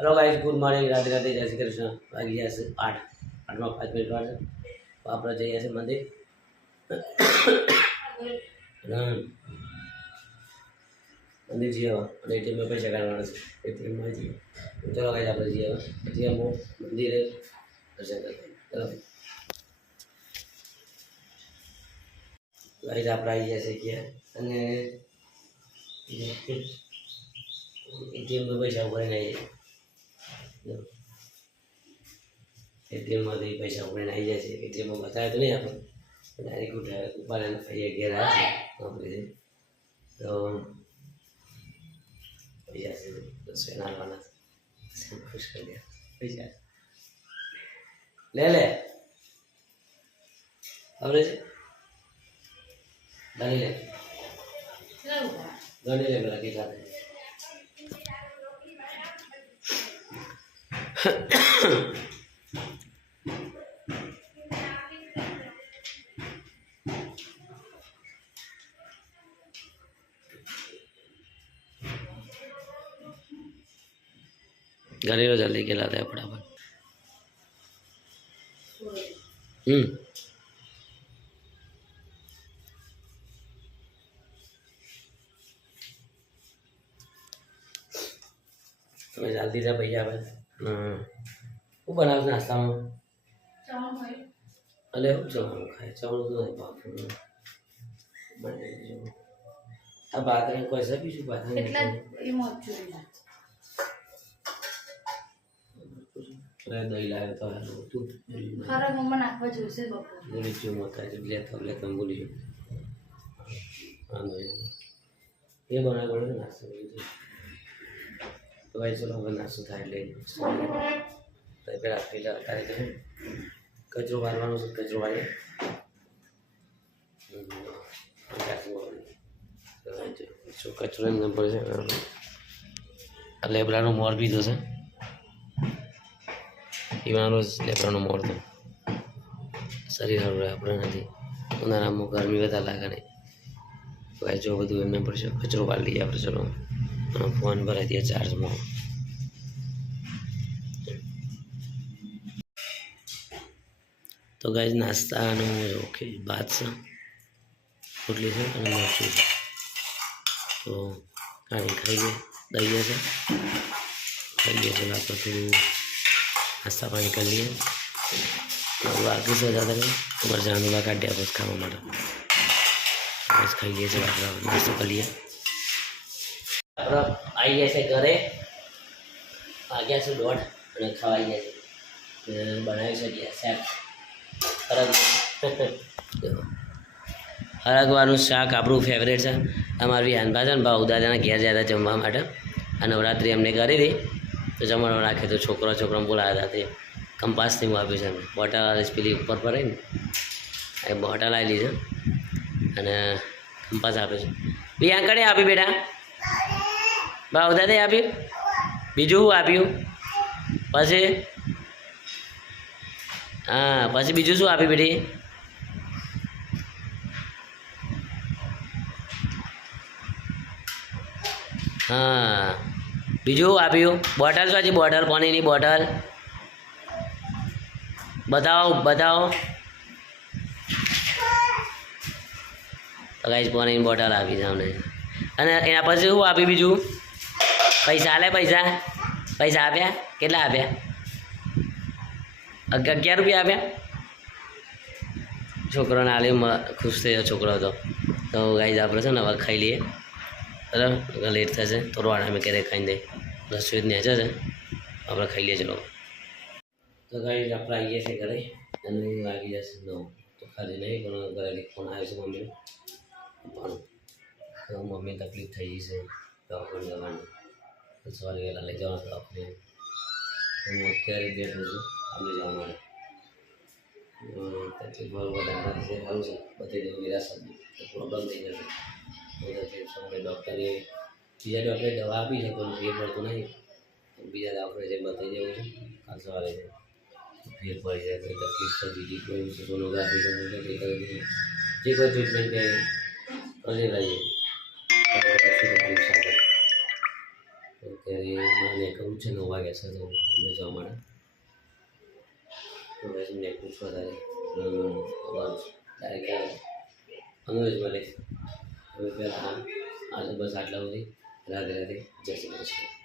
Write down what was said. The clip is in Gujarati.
Hello guys, good morning, Radhe Radhe, जय श्री कृष्ण। वागी जैसे 8 5 मिनट बाद आप जाइए ऐसे मंदिर। मंदिर जी और एटीएम में पैसा काढवाना છે एटीएम में जी। चलो गाइस આપણે જઈએ एटीएम મંદિરે દર્શન કરવા। ચલો ગાइस આપણે આવી ગયા છે કે અને एटीएम में पैसा ભરીને આવીએ। एटीएम में पैसा भरीને આવી જાય છે। एटीएम में बताया तो नहीं આપણે डायरेक्ट उपाड़ે અહીંયા ઘેર આવ્યા છે આપણે તો पैसा से 10 नालवाना खुश कर दिया। पैसा ले ले अब ले गाड़ी ले मेरा के साथ गाड़ी लो जल्दी के लाते हैं फटाफट। તમે જલ્દી જા ભૈયા ભાઈ। હું બનાવ નાસ્તામાં અલે હું જવાનું ખાય ચાવલ તો નહીં પાકું બનાવી જો આ બાદરે કોઈ સબીશું બાદરે એટલા એ મોચું દહીં લાવે તો તું ખરા મમ્મા નાખવા જોઈશે બપોર બોલી જો મતા લેતો બોલી એ બનાવ ગયો નાસ્તો तो भाई चलो હવે નાસ્તો થાય એટલે તો પેલા પેલા કાર્યક્રમ કચરો વાળવાનો છે। કચરો વાળીએ શું કચરો એમ ન પડે છે। લેબડાનો મોર પીધો છે પીવાનો લેબડાનો મોર તો શરીર સારું રહે આપણે નથી ઉનાળામાં ગરમી વધારે લાગે નહીં। ભાઈ જો બધું એમને પડશે કચરો વાળી લઈએ આપણે। ચલો फोन भरा दिया चार्ज में तो गाइस नास्ता ओके बात से रोटली से मरचू तो खाई खाइए दही से खाइए। चलो आप थोड़ा नास्ता पानी कर लिए आगे से ज़्यादा उमर जानूला काट दिया बस खावा मारा बस खाइए। चलो आप नाश्तो कर लिए आई जैसे घरे आ गया से 1:30 અને ખવાઈ ગયા છે બનાવી શકીએ શાક હરગવાનું શાક આપણું ફેવરેટ છે। અમારું વિહાનભા છે ને ભાવ દાદાના ઘેર જતા જમવા માટે આ નવરાત્રિ અમને કરી હતી તો જમવાનો રાખે તો છોકરાને બોલાવ્યા હતા તે કંપાસથી હું આપ્યું છે એમને બોટલ પેલી ઉપર પડે ને એ બોટલ આવેલી છે અને કંપાસ આપે છે। વિહાન કડે આપી બેટા ભાવ દાદે આપ્યું બીજું શું આપ્યું પછી હા પછી બીજું શું આપ્યું બેટી હા બીજું આપ્યું બોટલ પછી બોટલ પાણીની બોટલ બતાવો બતાવો ગાઈસ પાણીની બોટલ આપી છે અમને અને એના પછી શું આપ્યું બીજું पैसा आले पैसा पैसा आप्या કેટલા આપ્યા 11 રૂપિયા આપ્યા છોકરાને આલે ખુશ થયો છોકરો તો ગાઈસ આપણે છે ને હવે ખાઈ લઈએ બરાબર લેટ થશે તો રોડ અમે ક્યારે ખાઈ દે 10 વાગે નેચે છે આપણે ખાઈ લઈએ। ચલો તો ગાઈસ આપણે આવીએ છીએ ઘરે અને વાગી જશે 9 તો ખાલી નહીં પણ ઘરે ફોન આવ્યો છે મમ્મીનો પણ મમ્મી તકલીફ થઈ ગઈ છે દવાખાને જવાનું સવારે વહેલા લઈ જવાનું દવાખાને હું અત્યારે બેઠું છું આપણે જવા માટે તકલીફ બરોબર છે સારું છે બધી દેવું નિરાશા પ્રોબ્લેમ થઈ જશે સમય ડૉક્ટરે બીજા ડૉક્ટરે દવા આપી છે પણ ફેર પડતું નહીં બીજા ડૉક્ટરે જે બતાવી દેવું છે કાલ સવારે ફેર પડી જાય કોઈ તકલીફ છે બીજી કોઈ સોનોગ્રાફી જે કોઈ ટ્રીટમેન્ટ કરી લઈએ ઓકે અત્યારે મને કહું છે 9 વાગ્યા છે તો અમે જવા માટે તો બસ મને પૂછવા તારે ડાયરેક્ટ અનુજ મળે હવે પહેલાં આજે બસ આટલા સુધી રાધે રાધે જય શ્રી કૃષ્ણ.